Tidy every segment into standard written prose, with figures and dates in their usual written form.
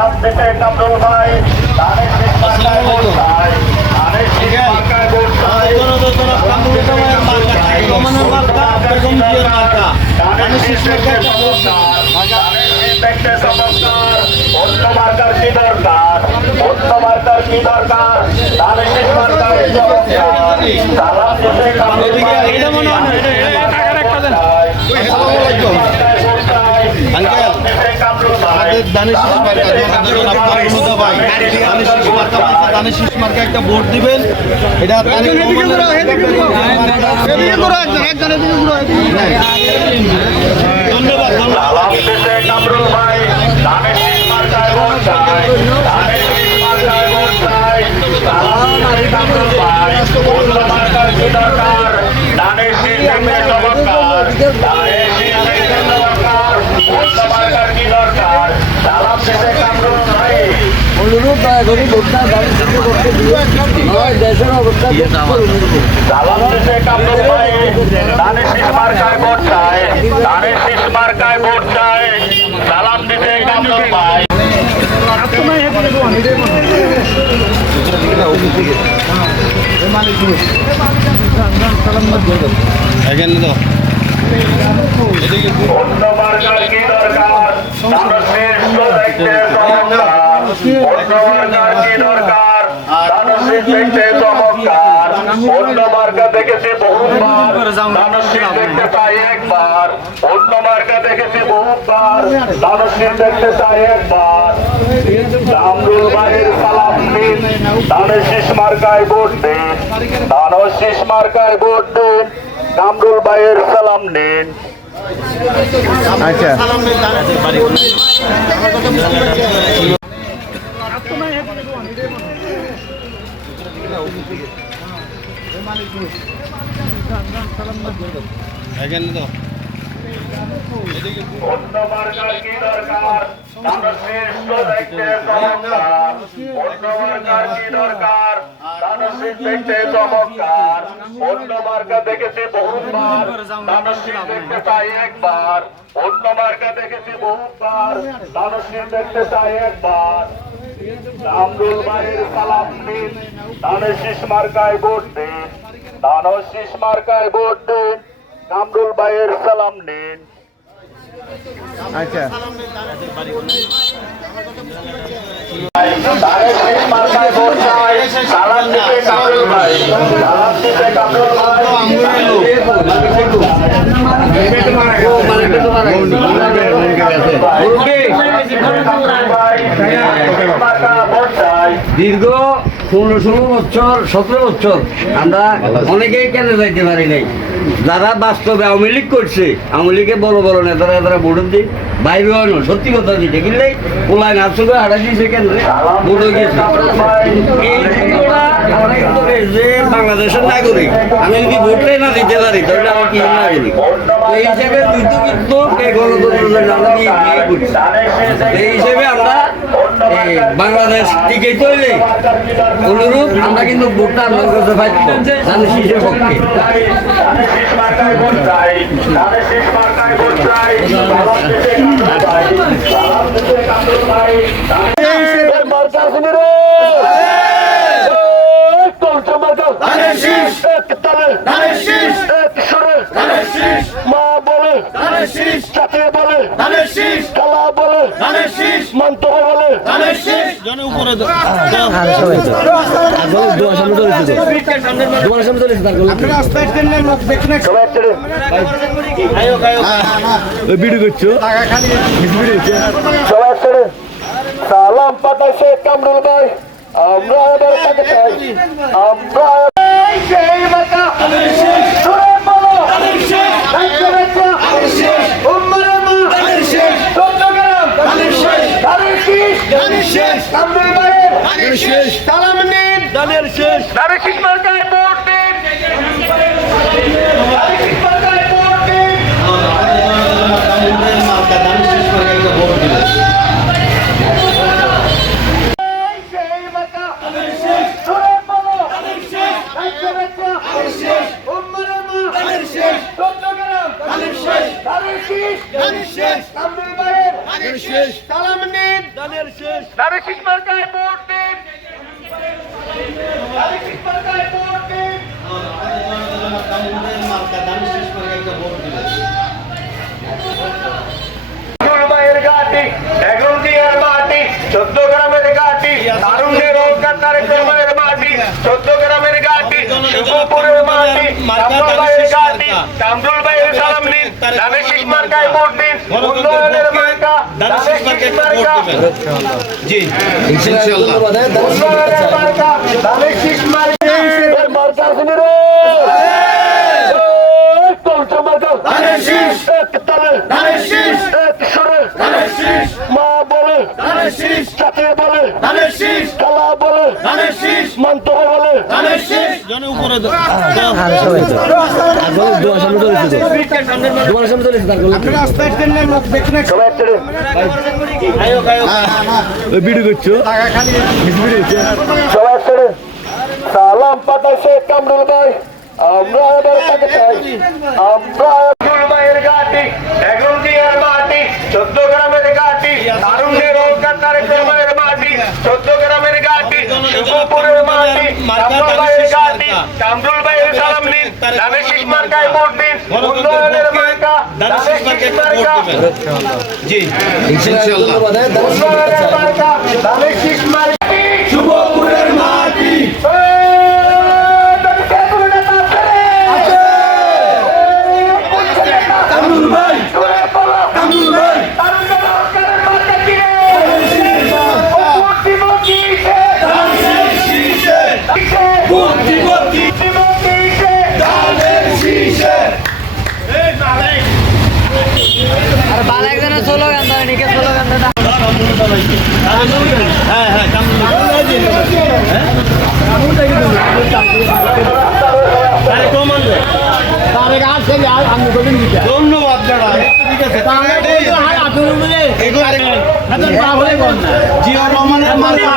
সালাম দিতে কামরুল ভাই ধানের শীষ মার্কায় ভোট চাই ধানের শীষ মার্কায় ভোট চাই ধানের শীষ দেখতে চমৎকার অন্য মার্কার কি দরকার অন্য মার্কার কি দরকার ধানের শীষ মার্কায় চমৎকার সালাম দিতে কামরুল ভাই দানের শীষ মার্কা একটা ভোট দিবেন। এটা ধন্যবাদ। সালাম দিতে কামরুল ভাই ধানের শীষ মার্কায় ভোট চাই ধানের শীষ মার্কায় ভোট চাই সালাম দিতে কামরুল ভাই অন্য মার্কার কি দরকার ধানের শীষ দেখতে চমৎকার ধানের শীষ দেখতে চমৎকার অন্য মার্কার কি দরকার সালাম দিতে কামরুল ভাই অনুরোধ দয়া করি ভোটটা দেশের অবস্থা সালাম দিতে কামরুল ভাই ধানের শীষ মার্কায় ভোট চাই ধানের শীষ মার্কায় ভোট চাই সালাম দিতে কামরুল ভাই অন্য মার্কার কি দরকার ধানের শীষ দেখতে চমৎকার অন্য মার্কার কি দরকার ধানের শীষ দেখতে চমৎকার অন্য মার্কা দেখেছি বহুবার ধানের শীষ দেখতে চাই একবার অন্য মার্কা দেখেছি বহুবার ধানের শীষ দেখতে চাই একবার কামরুল ভাইয়ের সালাম দিন ধানের শীষ মার্কায় ভোট দিন ধানের শীষ মার্কায় ভোট দিন কামরুল ভাইয়ের সালাম নিন আচ্ছা অন্য মার্কার কি দরকার ধানের শীষ দেখতে চমৎকার অন্য মার্কার কি দরকার ধানের শীষ দেখতে চমৎকার অন্য মার্কা দেখেছি বহুবার ধানের শীষ দেখতে চাই একবার অন্য মার্কা দেখেছি বহুবার ধানের শীষ দেখতে চাই একবার কামরুল ভাইয়ের সালাম দিন ধানের শীষ মার্কায় ভোট দিন ধানের শীষ মার্কায় ভোট দিন কামরুল ভাইয়ের সালাম নিন আচ্ছা ধানের শীষ মার্কায় ভোট চাই সালাম দিতে কামরুল ভাই সালাম দিতে কামরুল ভাই দীর্ঘ 16 বছর 17 বছর আমরা অনেকেই কেন যাইতে পারি নাই যারা বাস্তবে আওয়ামী লীগ করছে আওয়ামী লীগে বড় বড় নেতারা তারা ভোট দিই বাইরে হয় না সত্যি কথা দিতে কিনলে ওলাই না চোখে হারা দিয়েছে কেন ভোট হয়ে গেছে এই দিনটা আমরা কিন্তু যে বাংলাদেশের নাগরিক আমি যদি ভোটটাই না দিতে পারি তাহলে আমার কি নাগরিক এই হিসেবে দুটো কিন্তু এই হিসেবে আমরা বাংলাদেশ টিকে চলে অনুরূপ আমরা কিন্তু ভোটটা আমার কাছে পাইতাম ধানের শীষের পক্ষে মা বলে চাচে বলে কালা বলে মন্তব্য বলে সালাম পাঠাইছে কামরুল ভাই আমরা এবার তাকে চাই আমরা সালাম নিন ধানের শীষ মার্কায় ভোট দিন সালাম নিন ধানের শীষ ধানের শীষ মার্কায় ভোট দিন। ধানের শীষ মার্কায় ভোট দিন। ফুলবাইয়ের ঘাটি, এগুলদিয়ার মাটি, 14 গ্রামের ঘাটি, তারুণ্যের অঙ্কার তারেক রহমানের মাটি, 14 গ্রামের ঘাটি, শিবপুরের মাটি, কামরুলবাইয়ের ঘাটি, কামরুলবাইয়ের সালাম নিন, ধানের শীষ মার্কায় ভোট দিন। উন্নয়নের মার্কা, ধানের শীষ মার্কা। জি ইনশাআল্লাহ উন্নয়নের মার্কা, ধানের শীষ মার্কা। এর মার্কা শুনে রে। কোনটা মার্কা? ধানের শীষ। এক তালে ধানের শীষ, এক সুরে ধানের শীষ, মা বলে ধানের শীষ, চাচিয়ে বলে ধানের শীষ, খালা বলে ধানের শীষ, মন্তব্য বলে ধানের শীষ। জন উপরে ভিডিও করছো সবাই ছেড়ে সালাম পাঠাইছে কামরুল ভাই, আমরা এবার তাকে চাই। আমরা ফুলবাইয়ের ঘাটি, এগুলদিয়ার মাটি, 14 গ্রামের ঘাটি, তারুণ্যের অঙ্কার তারেক রহমানের মাটি, 14 গ্রামের ঘাটি, শিবপুরের মাটি, কামরুলবাইয়ের ঘাটি, কামরুলবাইয়ের সালাম নিন, ধানের শীষ মার্কায় ভোট দিন। উন্নয়নের মার্কা, ধানের শীষ মার্কা। জি ইনশাআল্লাহ উন্নয়নের মার্কা, ধানের শীষ মার্কা। শুভপুরের মাটি কামরুল ভাই কামরুল ভাই ধন্যবাদ দাদা ঠিক আছে জিয়াউর রহমানের মার্কা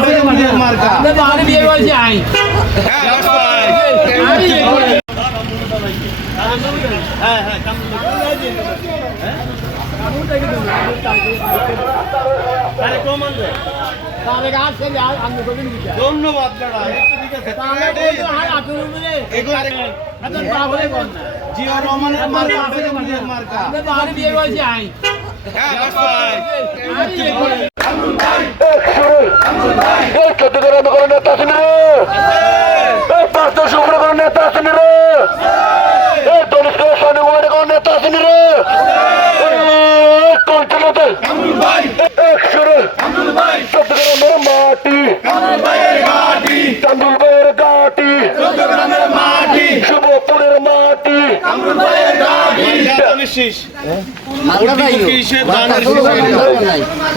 ধন্যবাদ দাদা ঠিক আছে জিয়াউর রহমানের মার্কা চট্টগ্রামে কোনো নেতা আছেন রে? পাঁচটা শুক্র কোনো নেতা আছেন রে? দলিত স্বর্ণকুমারের কোনো নেতা আছেন রে? কোনটা নেতা? চট্টগ্রামের মাটি, কামরুলবাইয়ের ঘাটি, শিবপুরের মাটি, শীষ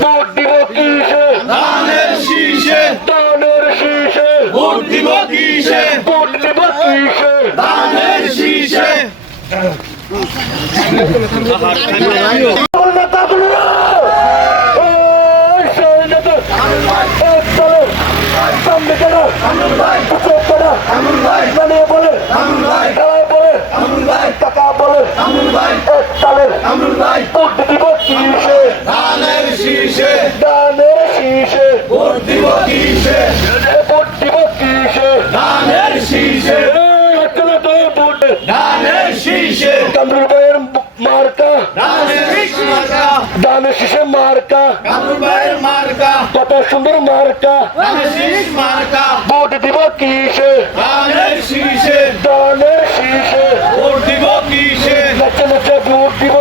ভোট দিব কিসে? ধানের শীষে দানের শীষে ভোট দিব কিসে ভোট দিব কিসে? ধানের শীষে ধানের শীষে ভোট দিব কিসে ধানের শীষে ধানের শীষে কামরুলবাইয়ের মার্কা, ধানের মার্কা দানের শীষে মার্কা, কামরুলবাইয়ের মার্কা কত সুন্দর মার্কা। ধানের শীষ মার্কা ভোট দিব কিসে? ধানের শীষে দানের শীষে ভোট দিব কিসে নাচে নাচে ভোট দিব।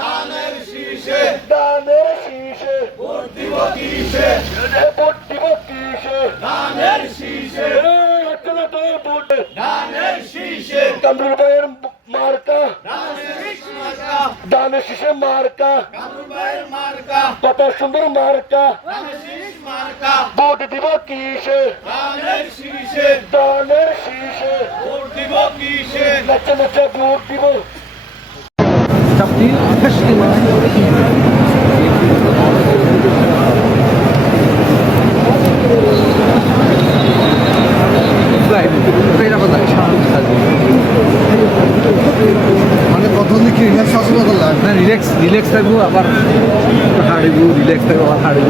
ধানের শীষে দানের শীষে ভোট দিব কিসে ভোট দিব কিসে? ধানের শীষে ভোট ধানের শীষে কামরুলবাইয়ের মার্কা, ধানের মার্কা দানের শীষে মার্কা, কামরুলবাইয়ের মার্কা কত সুন্দর মার্কা। ধানের মার্কা ভোট দিব কিসে? ধানের শীষে দানের শীষে ভোট দিব কিসে নাচে নাচে ভোট দিব। تقدير كشف মানে প্রথম দিকে রিল্যাক্স আসলে রিল্যাক্স থাকবো আবার হারিব রিল্যাক্স থাকবো আবার হারিব